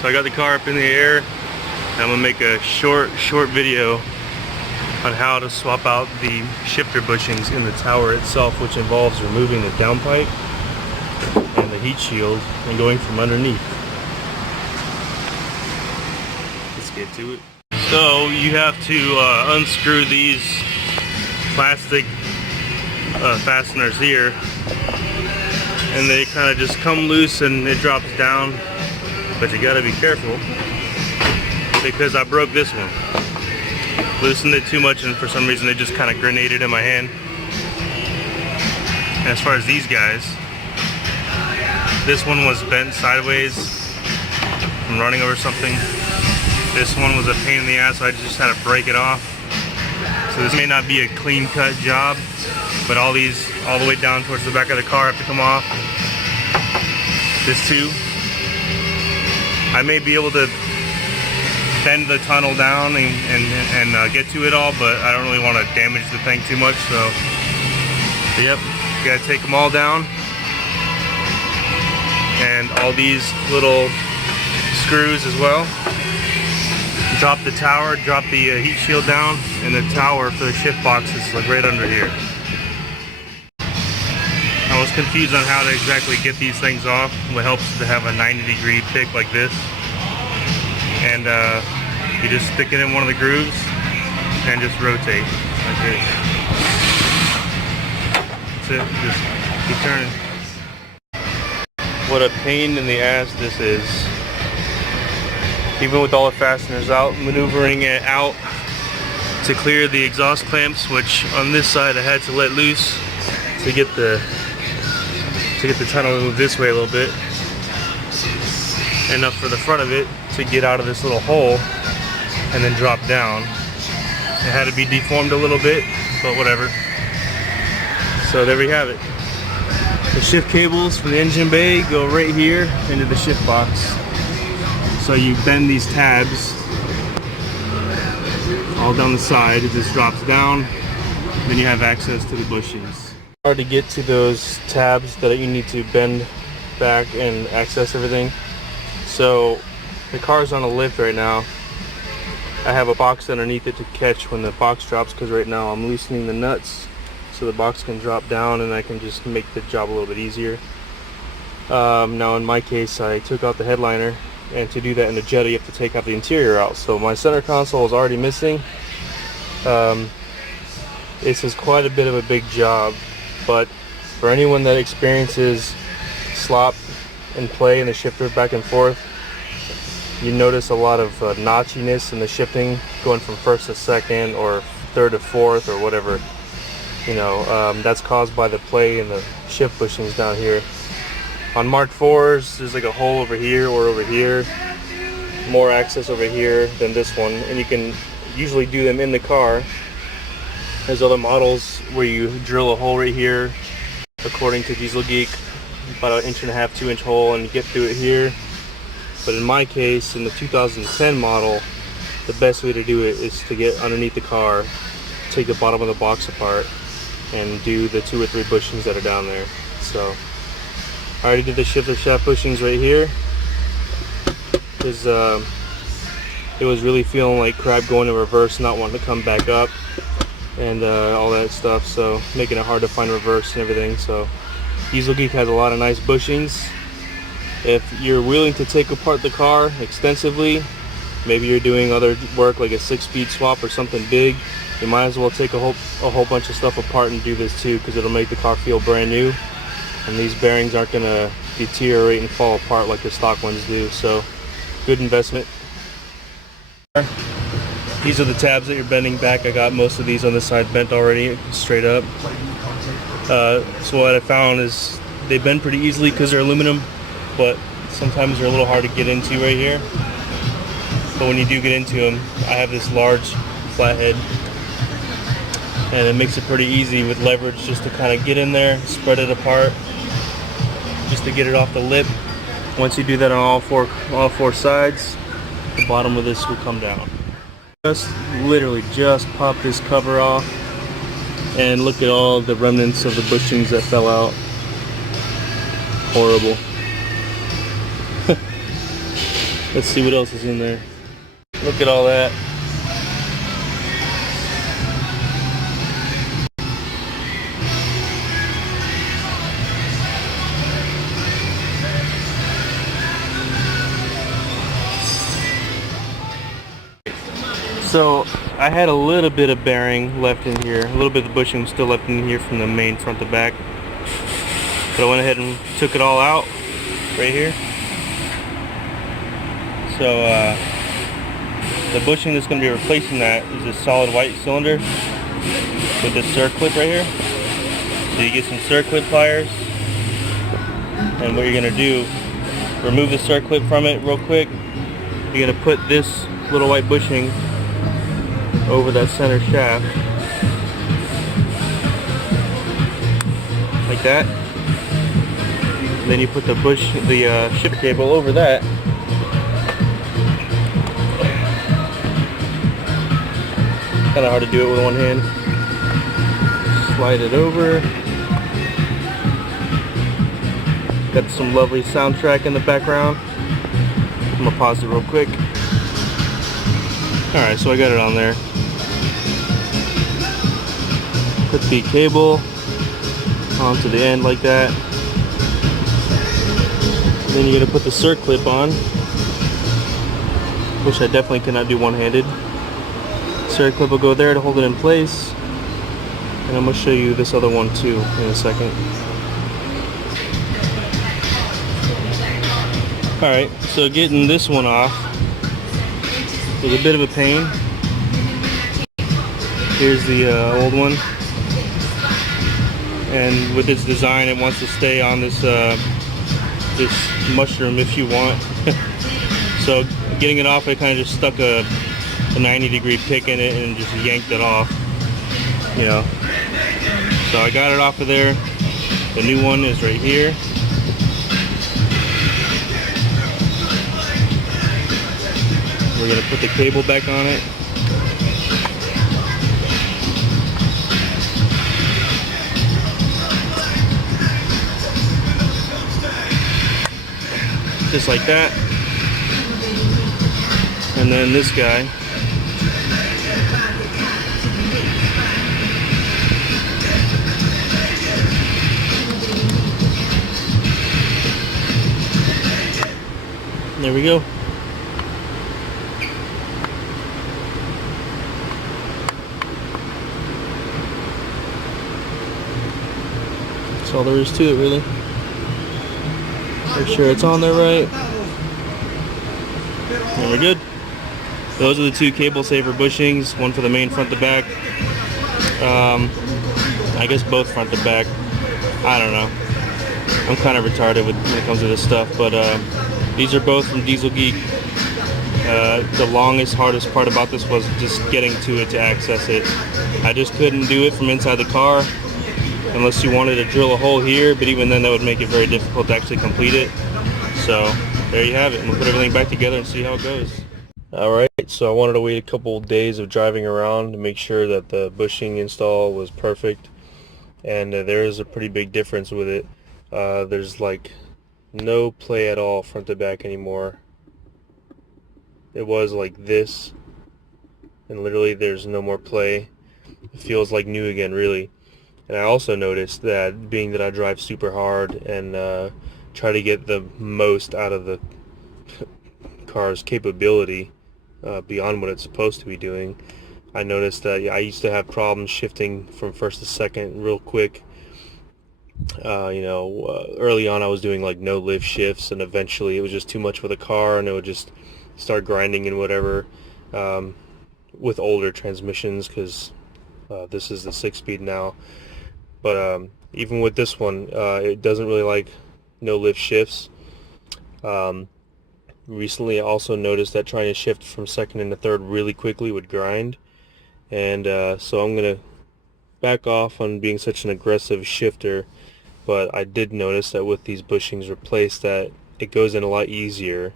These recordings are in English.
So I got the car up in the air, and I'm gonna make a short video on how to swap out the shifter bushings in the tower itself, which involves removing the downpipe and the heat shield and going from underneath. Let's get to it. So you have to unscrew these plastic fasteners here, and they kind of just come loose and it drops down, but you gotta be careful because I broke this one. Loosened it too much and for some reason it just kind of grenaded in my hand. And as far as these guys, this one was bent sideways from running over something. This one was a pain in the ass, so I just had to break it off. So this may not be a clean cut job, but all these all the way down towards the back of the car have to come off. This too. I may be able to bend the tunnel down and get to it all, but I don't really want to damage the thing too much, so yep, gotta take them all down. And all these little screws as well. Drop the tower, drop the heat shield down, and the tower for the shift box is like right under here. I was confused on how to exactly get these things off. What helps is to have a 90-degree pick like this, and you just stick it in one of the grooves and just rotate like this. That's it, just keep turning. What a pain in the ass this is. Even with all the fasteners out, maneuvering it out to clear the exhaust clamps, which on this side I had to let loose to get the tunnel moved this way a little bit, enough for the front of it to get out of this little hole and then drop down. It had to be deformed a little bit, but whatever. So there we have it. The shift cables for the engine bay go right here into the shift box. So you bend these tabs all down the side, it just drops down, then you have access to the bushings. Hard to get to those tabs that you need to bend back and access everything. So the car's on a lift right now. I have a box underneath it to catch when the box drops, because right now I'm loosening the nuts so the box can drop down and I can just make the job a little bit easier. Now in my case, I took out the headliner, and to do that in the Jetta you have to take out the interior out. So my center console is already missing. This is quite a bit of a big job, but for anyone that experiences slop and play in the shifter back and forth, you notice a lot of notchiness in the shifting, going from first to second or third to fourth or whatever. You know, that's caused by the play in the shift bushings down here. On Mark IVs, there's like a hole over here or over here, more access over here than this one, and you can usually do them in the car. There's other models where you drill a hole right here, according to DieselGeek, about 1.5 inch, 2 inch hole, and you get through it here. But in my case, in the 2010 model, the best way to do it is to get underneath the car, take the bottom of the box apart, and do the 2 or 3 bushings that are down there. So I already did the shifter shaft bushings right here because it was really feeling like crap going in reverse, not wanting to come back up and all that stuff, so making it hard to find reverse and everything. So DieselGeek has a lot of nice bushings. If you're willing to take apart the car extensively, maybe you're doing other work like a 6-speed swap or something big, you might as well take a whole bunch of stuff apart and do this too, because it'll make the car feel brand new. And these bearings aren't going to deteriorate and fall apart like the stock ones do, so good investment. These are the tabs that you're bending back. I got most of these on this side bent already, straight up. So what I found is they bend pretty easily because they're aluminum, but sometimes they're a little hard to get into right here. But when you do get into them, I have this large flathead, and it makes it pretty easy with leverage just to kind of get in there, spread it apart, just to get it off the lip. Once you do that on all four sides, the bottom of this will come down. Literally just pop this cover off, and look at all the remnants of the bushings that fell out. Horrible. Let's see what else is in there. Look at all that. So I had a little bit of bearing left in here, a little bit of the bushing still left in here from the main front to back. But I went ahead and took it all out right here. So the bushing that's going to be replacing that is a solid white cylinder with this circlip right here. So you get some circlip pliers, and what you're going to do, remove the circlip from it real quick. You're going to put this little white bushing over that center shaft like that, and then you put the shift cable over that. Kind of hard to do it with one hand. Slide it over. Got some lovely soundtrack in the background. I'm gonna pause it real quick. Alright, so I got it on there. Put the cable onto the end like that. And then you're gonna put the circlip on, which I definitely cannot do one-handed. Circlip will go there to hold it in place, and I'm going to show you this other one too in a second. Alright, so getting this one off was a bit of a pain. Here's the old one, and with its design it wants to stay on this this mushroom if you want. So getting it off, I kind of just stuck a 90-degree pick in it and just yanked it off, you know. So I got it off of there. The new one is right here. We're gonna put the cable back on it. Just like that. And then this guy, there we go. That's all there is to it, really. Make sure it's on there right. And we're good. Those are the two cable saver bushings, one for the main front to back. I guess both front to back. I don't know. I'm kind of retarded when it comes to this stuff, but these are both from DieselGeek. The longest, hardest part about this was just getting to it to access it. I just couldn't do it from inside the car unless you wanted to drill a hole here, but even then that would make it very difficult to actually complete it. So there you have it. We'll put everything back together and see how it goes. Alright, so I wanted to wait a couple days of driving around to make sure that the bushing install was perfect, and there is a pretty big difference with it. There's like no play at all front to back anymore. It was like this, and literally there's no more play. It feels like new again, really. And I also noticed that, being that I drive super hard and try to get the most out of the car's capability beyond what it's supposed to be doing, I noticed that I used to have problems shifting from first to second real quick. Early on I was doing like no lift shifts, and eventually it was just too much for the car and it would just start grinding and whatever, with older transmissions, because this is the 6-speed now. But even with this one, it doesn't really like no lift shifts. Recently I also noticed that trying to shift from second into third really quickly would grind, and so I'm gonna back off on being such an aggressive shifter. But I did notice that with these bushings replaced, that it goes in a lot easier,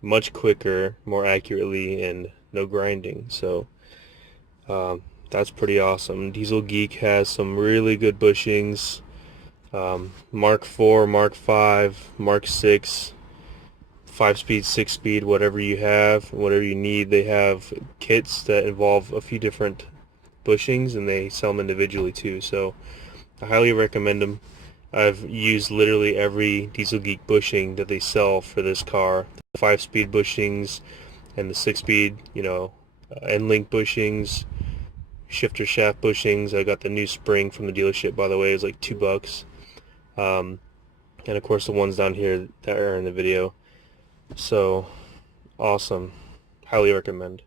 much quicker, more accurately, and no grinding. So that's pretty awesome. DieselGeek has some really good bushings. Mark 4, Mark 5, Mark 6, 5-speed, 6-speed, whatever you have, whatever you need. They have kits that involve a few different bushings, and they sell them individually too. So I highly recommend them. I've used literally every DieselGeek bushing that they sell for this car. The 5-speed bushings and the 6-speed, end link bushings, shifter shaft bushings. I got the new spring from the dealership, by the way. It was like $2. And of course the ones down here that are in the video. So awesome. Highly recommend.